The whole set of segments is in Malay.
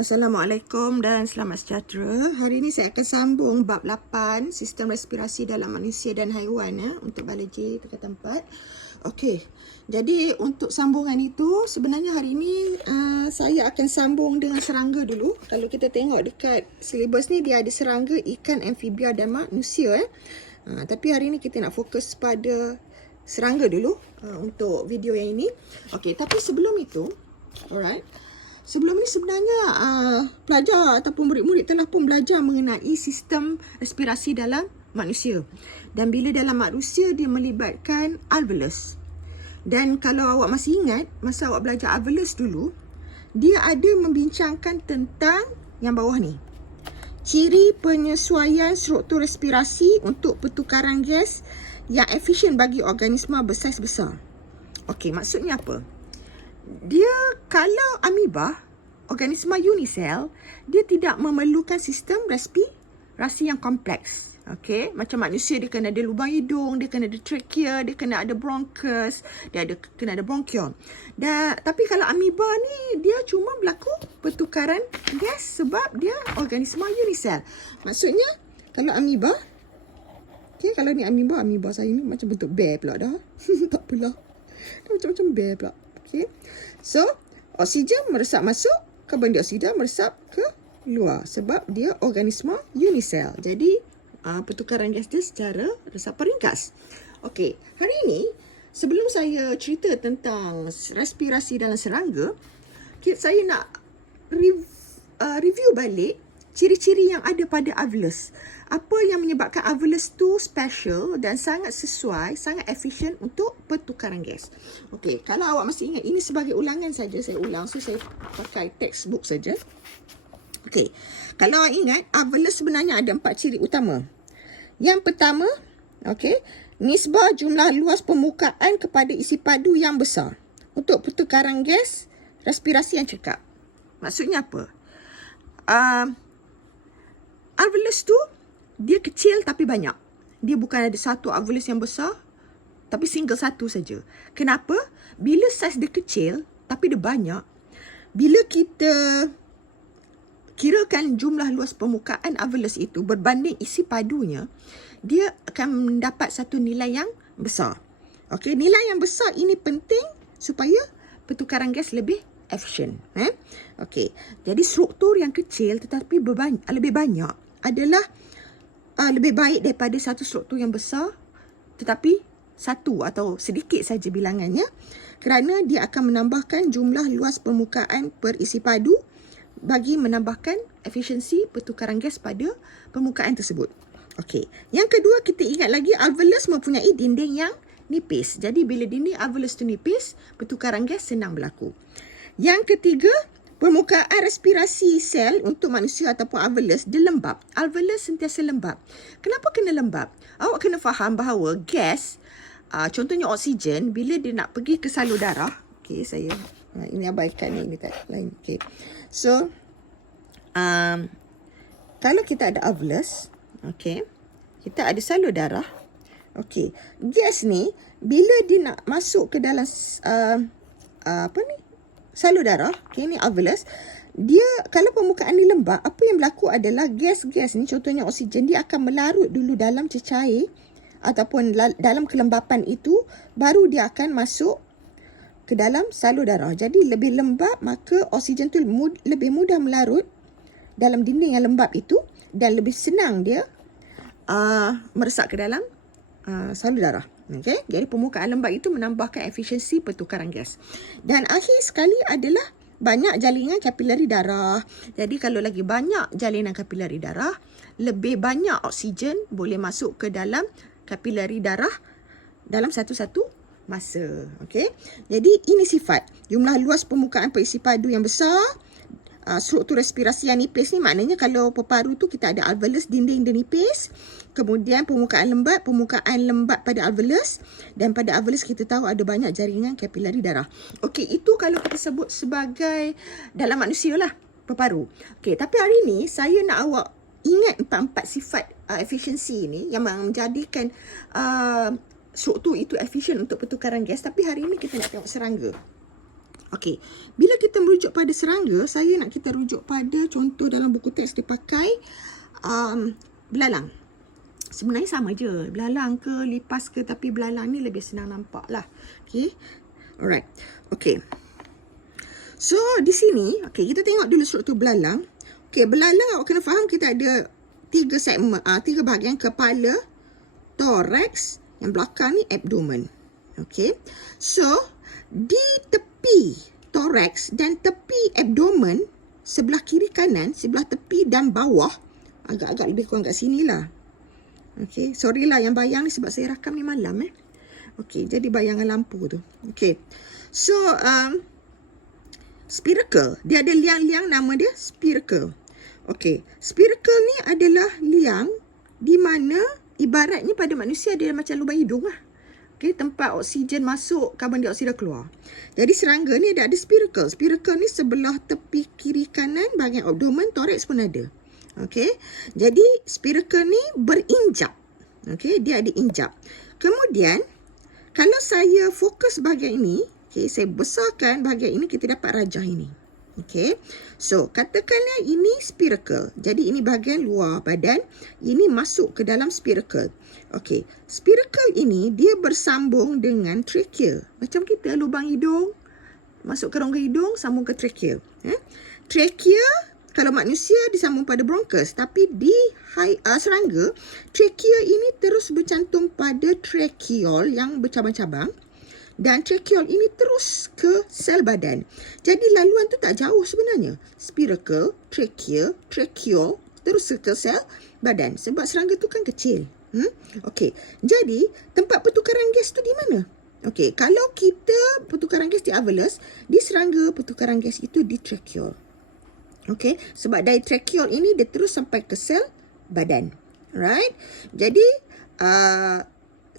Assalamualaikum dan selamat sejahtera. Hari ini saya akan sambung bab 8, sistem respirasi dalam manusia dan haiwan untuk biologi tingkatan 4. Okey. Jadi untuk sambungan itu sebenarnya hari ini saya akan sambung dengan serangga dulu. Kalau kita tengok dekat silibus ni dia ada serangga, ikan, amfibia dan manusia tapi hari ini kita nak fokus pada serangga dulu untuk video yang ini. Okey, tapi sebelum itu, alright. Sebelum ni sebenarnya pelajar ataupun murid-murid telah pun belajar mengenai sistem respirasi dalam manusia. Dan bila dalam manusia dia melibatkan alveolus. Dan kalau awak masih ingat masa awak belajar alveolus dulu, dia ada membincangkan tentang yang bawah ni. Ciri penyesuaian struktur respirasi untuk pertukaran gas yang efisien bagi organisma bersaiz besar. Okey, maksudnya apa? Dia kalau amoeba, organisma unisel, dia tidak memerlukan sistem respirasi yang kompleks. Okey, macam manusia dia kena ada lubang hidung, dia kena ada trachea, dia kena ada bronchus, kena ada bronchiol. Tapi kalau amoeba ni dia cuma berlaku pertukaran gas sebab dia organisma unisel. Maksudnya kalau amoeba, okey, kalau ni amoeba saya ni macam bentuk bear pula dah. Tak apalah. Dia macam bear pula. Okay. So, oksigen meresap masuk, karbon dioksida meresap ke luar sebab dia organisma unisel. Jadi, pertukaran gas dia secara resapan ringkas. Okey, hari ini sebelum saya cerita tentang respirasi dalam serangga, saya nak review balik ciri-ciri yang ada pada alveolus. Apa yang menyebabkan alveolus tu special dan sangat sesuai, sangat efisien untuk pertukaran gas. Okey, kalau awak masih ingat, ini sebagai ulangan saja saya ulang. So, saya pakai textbook saja. Okey, kalau awak ingat, alveolus sebenarnya ada 4 ciri utama. Yang pertama, okey, nisbah jumlah luas permukaan kepada isi padu yang besar untuk pertukaran gas respirasi yang cekap. Maksudnya apa? Alveolus tu dia kecil tapi banyak. Dia bukan ada satu alveolus yang besar tapi single satu saja. Kenapa? Bila saiz dia kecil tapi dia banyak, bila kita kirakan jumlah luas permukaan alveolus itu berbanding isi padunya, dia akan mendapat satu nilai yang besar. Okey, nilai yang besar ini penting supaya pertukaran gas lebih efisien. Okey, jadi struktur yang kecil tetapi lebih banyak adalah lebih baik daripada satu struktur yang besar tetapi satu atau sedikit saja bilangannya, kerana dia akan menambahkan jumlah luas permukaan per isi padu bagi menambahkan efisiensi pertukaran gas pada permukaan tersebut. Okey, yang kedua, kita ingat lagi alveolus mempunyai dinding yang nipis. Jadi bila dinding alveolus tu nipis, pertukaran gas senang berlaku. Yang ketiga, permukaan respirasi sel untuk manusia ataupun alveolus dia lembab. Alveolus sentiasa lembab. Kenapa kena lembab? Awak kena faham bahawa gas, contohnya oksigen, bila dia nak pergi ke salur darah, okey, saya ini abaikan ni tak lain. Okey. So, kalau kita ada alveolus, okey, kita ada salur darah. Okey, gas ni bila dia nak masuk ke dalam salur darah, okay, ni alveolus, dia kalau permukaan ni lembab, apa yang berlaku adalah gas-gas ni, contohnya oksigen, dia akan melarut dulu dalam cecair ataupun dalam kelembapan itu, baru dia akan masuk ke dalam salur darah. Jadi lebih lembab, maka oksigen tu lebih mudah melarut dalam dinding yang lembab itu dan lebih senang dia meresap ke dalam salur darah. Okay? Jadi permukaan lembab itu menambahkan efisiensi pertukaran gas. Dan akhir sekali adalah banyak jalinan kapilari darah. Jadi kalau lagi banyak jalinan kapilari darah, lebih banyak oksigen boleh masuk ke dalam kapilari darah dalam satu-satu masa. Okay? Jadi ini sifat. Jumlah luas permukaan perisi padu yang besar, struktur respirasi yang nipis ni, maknanya kalau paru tu kita ada alveolus, dinding dia nipis, kemudian permukaan lembat pada alveolus, dan pada alveolus kita tahu ada banyak jaringan kapilari darah. Okey, itu kalau kita sebut sebagai dalam manusia lah, paru. Okey, tapi hari ni saya nak awak ingat 4 sifat efisiensi ni yang menjadikan struktur itu efisien untuk pertukaran gas. Tapi hari ni kita nak tengok serangga. Okey, bila kita merujuk pada serangga, saya nak kita rujuk pada contoh dalam buku teks dipakai belalang. Sebenarnya sama je, belalang ke, lipas ke, tapi belalang ni lebih senang nampak lah. Okey, alright. Okey, so di sini, okey, kita tengok dulu struktur belalang. Okey, belalang awak kena faham kita ada 3 segmen, 3 bahagian: kepala, thorax, yang belakang ni abdomen. Okey, so di tepi thorax dan tepi abdomen, sebelah kiri kanan, sebelah tepi dan bawah, agak-agak lebih kurang kat sini lah. Okey, sorry lah yang bayang ni sebab saya rakam ni malam Okey, jadi bayangan lampu tu. Okey, so spiracle, dia ada liang-liang, nama dia spiracle. Okey, spiracle ni adalah liang di mana ibaratnya pada manusia dia macam lubang hidung lah. Okey, tempat oksigen masuk, karbon dioksida keluar. Jadi serangga ni ada spiracle. Spiracle ni sebelah tepi kiri kanan, bahagian abdomen, thorax pun ada. Okey, jadi spiracle ni berinjap. Okey, dia ada injap. Kemudian, kalau saya fokus bahagian ini, okey, saya besarkan bahagian ini, kita dapat rajah ini. Okey, so katakanlah ini spiracle. Jadi ini bahagian luar badan, ini masuk ke dalam spiracle. Okey, spiracle ini dia bersambung dengan trachea. Macam kita lubang hidung, masuk ke rongga hidung, sambung ke trachea. Trachea, kalau manusia disambung pada bronchus, tapi di serangga, trachea ini terus bercantum pada tracheole yang bercabang-cabang. Dan tracheole ini terus ke sel badan. Jadi laluan tu tak jauh sebenarnya. Spiracle, trachea, tracheole, terus ke sel badan. Sebab serangga tu kan kecil. Okey, jadi tempat pertukaran gas tu di mana? Okey, kalau kita pertukaran gas di alveolus, di serangga pertukaran gas itu di tracheole. Okey, sebab dari tracheole ini dia terus sampai ke sel badan. Alright? Jadi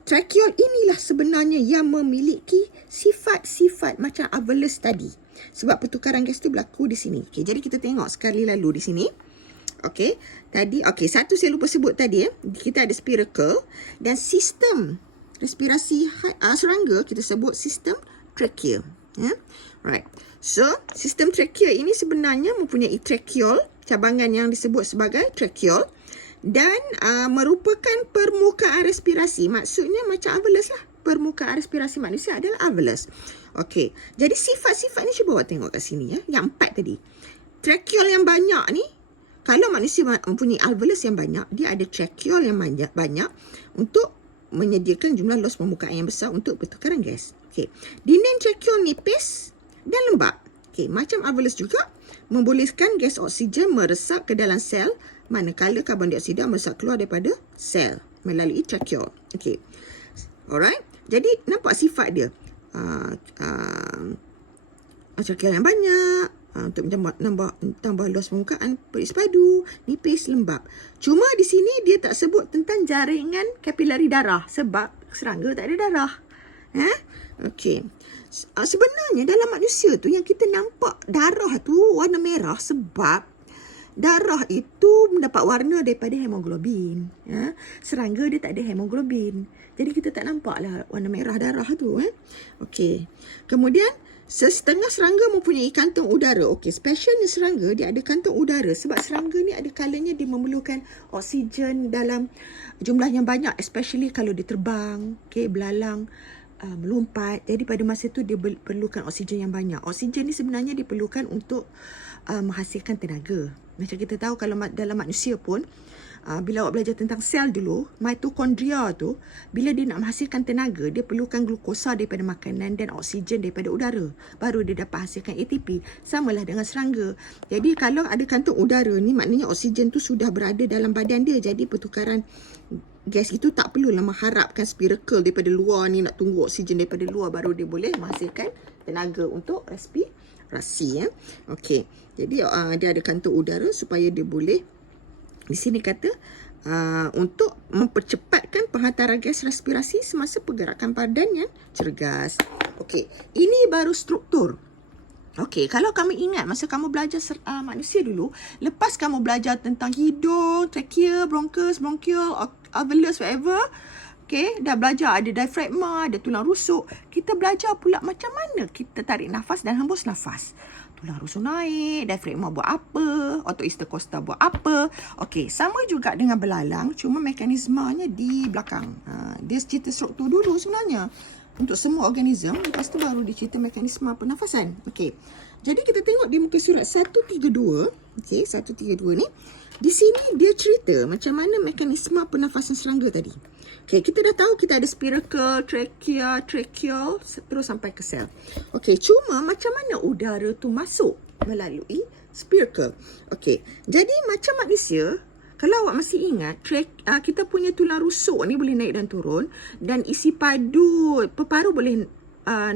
tracheole inilah sebenarnya yang memiliki sifat-sifat macam alveolus tadi. Sebab pertukaran gas tu berlaku di sini. Okey, jadi kita tengok sekali lalu di sini. Okey, tadi satu saya lupa sebut tadi kita ada spiracle dan sistem respirasi serangga kita sebut sistem trachea. Right. So, sistem trachea ini sebenarnya mempunyai tracheole, cabangan yang disebut sebagai tracheole, dan merupakan permukaan respirasi. Maksudnya macam alveolus lah. Permukaan respirasi manusia adalah alveolus. Okey, jadi sifat-sifat ni cuba awak tengok kat sini yang 4 tadi. Tracheole yang banyak ni, kalau manusia mempunyai alveolus yang banyak, dia ada tracheole yang banyak untuk menyediakan jumlah los permukaan yang besar untuk pertukaran gas. Okey, dinding tracheole nipis dan lembab. Okey, macam alveolus juga membolehkan gas oksigen meresap ke dalam sel, manakala karbon dioksida meresap keluar daripada sel melalui tracheole. Okey, alright. Jadi nampak sifat dia. Tracheole yang banyak, untuk tambah luas permukaan, peris padu, nipis, lembab. Cuma di sini dia tak sebut tentang jaringan kapilari darah sebab serangga tak ada darah. Okey. Sebenarnya dalam manusia tu yang kita nampak darah tu warna merah sebab darah itu mendapat warna daripada hemoglobin. Serangga dia tak ada hemoglobin. Jadi kita tak nampak lah warna merah darah tu. Okey. Kemudian setengah serangga mempunyai kantung udara. Okey, specialnya serangga dia ada kantung udara sebab serangga ni ada kalanya dia memerlukan oksigen dalam jumlah yang banyak, especially kalau dia terbang, belalang melompat. Jadi pada masa tu dia perlukan oksigen yang banyak. Oksigen ni sebenarnya diperlukan untuk menghasilkan tenaga. Macam kita tahu kalau dalam manusia pun, bila awak belajar tentang sel dulu, mitokondria tu, bila dia nak menghasilkan tenaga, dia perlukan glukosa daripada makanan dan oksigen daripada udara. Baru dia dapat hasilkan ATP. Samalah dengan serangga. Jadi kalau ada kantung udara ni, maknanya oksigen tu sudah berada dalam badan dia. Jadi pertukaran gas itu tak perlulah mengharapkan spiracle daripada luar ni, nak tunggu oksigen daripada luar baru dia boleh menghasilkan tenaga untuk respirasi. Okey. Jadi dia ada kantung udara supaya dia boleh, di sini kata untuk mempercepatkan penghantaran gas respirasi semasa pergerakan badan yang cergas. Okey, ini baru struktur. Okey, kalau kamu ingat masa kamu belajar manusia dulu, lepas kamu belajar tentang hidung, trachea, bronchus, bronchiole, alveolus, whatever, Okey, dah belajar ada diafragma, ada tulang rusuk. Kita belajar pula macam mana kita tarik nafas dan hembus nafas. Tulang rusuk naik, diafragma buat apa, otot intercostal buat apa. Okey, sama juga dengan belalang, cuma mekanismenya di belakang. Dia cerita struktur dulu sebenarnya untuk semua organism, lepas tu baru dia cerita mekanisme pernafasan. Okey. Jadi kita tengok di muka surat 132. Okey, 132 ni. Di sini dia cerita macam mana mekanisme pernafasan serangga tadi. Okey, kita dah tahu kita ada spiracle, trachea, tracheal, terus sampai ke sel. Okey, cuma macam mana udara tu masuk melalui spiracle. Okey, jadi macam manusia, kalau awak masih ingat, kita punya tulang rusuk ni boleh naik dan turun, dan isi padu peparu boleh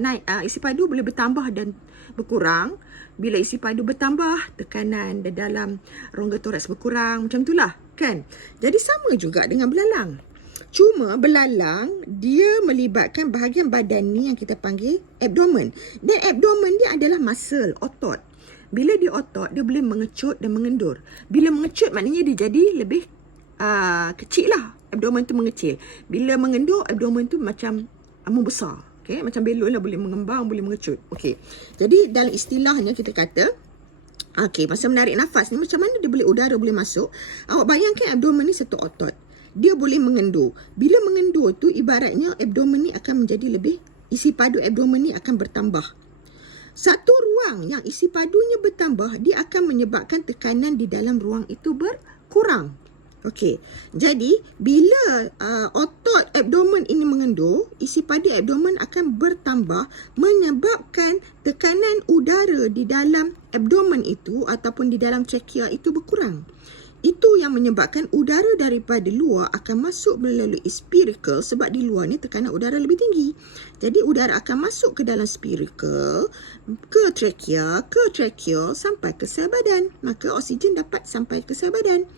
naik, isi padu boleh bertambah dan berkurang. Bila isi padu bertambah, tekanan di dalam rongga toraks berkurang, macam itulah kan. Jadi sama juga dengan belalang. Cuma belalang dia melibatkan bahagian badan ni yang kita panggil abdomen. Dan abdomen dia adalah muscle, otot. Bila dia otot, dia boleh mengecut dan mengendur. Bila mengecut maknanya dia jadi lebih kecil lah. Abdomen tu mengecil. Bila mengendur, abdomen tu macam membesar. Okay? Macam belon lah, boleh mengembang, boleh mengecut. Okay. Jadi dalam istilahnya kita kata, okay, masa menarik nafas ni macam mana dia boleh udara boleh masuk. Awak bayangkan abdomen ni satu otot. Dia boleh mengendur. Bila mengendur tu ibaratnya abdomen ni akan menjadi lebih, isi padu abdomen ni akan bertambah. Satu ruang yang isi padunya bertambah, dia akan menyebabkan tekanan di dalam ruang itu berkurang. Okey, jadi bila otot abdomen ini mengendur, isi padu abdomen akan bertambah menyebabkan tekanan udara di dalam abdomen itu ataupun di dalam trachea itu berkurang. Itu yang menyebabkan udara daripada luar akan masuk melalui spiracle sebab di luar ni tekanan udara lebih tinggi. Jadi udara akan masuk ke dalam spiracle, ke trachea, ke tracheal sampai ke sel badan. Maka oksigen dapat sampai ke sel badan.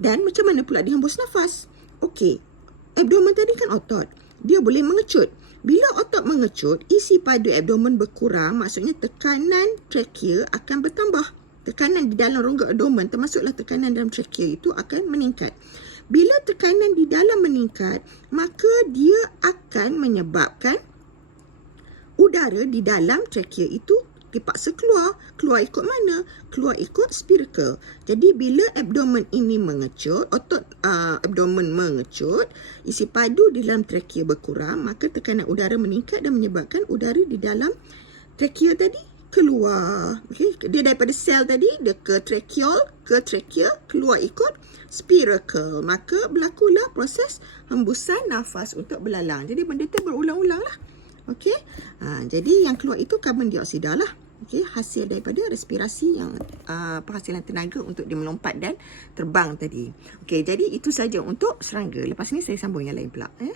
Dan macam mana pula dihembus nafas? Okey, abdomen tadi kan otot. Dia boleh mengecut. Bila otot mengecut, isi padu abdomen berkurang, maksudnya tekanan trachea akan bertambah. Tekanan di dalam rongga abdomen, termasuklah tekanan dalam trachea itu akan meningkat. Bila tekanan di dalam meningkat, maka dia akan menyebabkan udara di dalam trachea itu dipaksa keluar. Keluar ikut mana? Keluar ikut spiracle. Jadi bila abdomen ini mengecut, otot abdomen mengecut, isi padu di dalam trachea berkurang, maka tekanan udara meningkat dan menyebabkan udara di dalam trachea tadi keluar. Okay? Dia daripada sel tadi, dia ke tracheal, ke trachea, keluar ikut spiracle. Maka berlakulah proses hembusan nafas untuk belalang. Jadi benda tu berulang-ulang lah. Okey. Jadi yang keluar itu karbon dioksida lah. Okey, hasil daripada respirasi yang penghasilan tenaga untuk dia melompat dan terbang tadi. Okey, jadi itu saja untuk serangga. Lepas ni saya sambung yang lain pula, ya.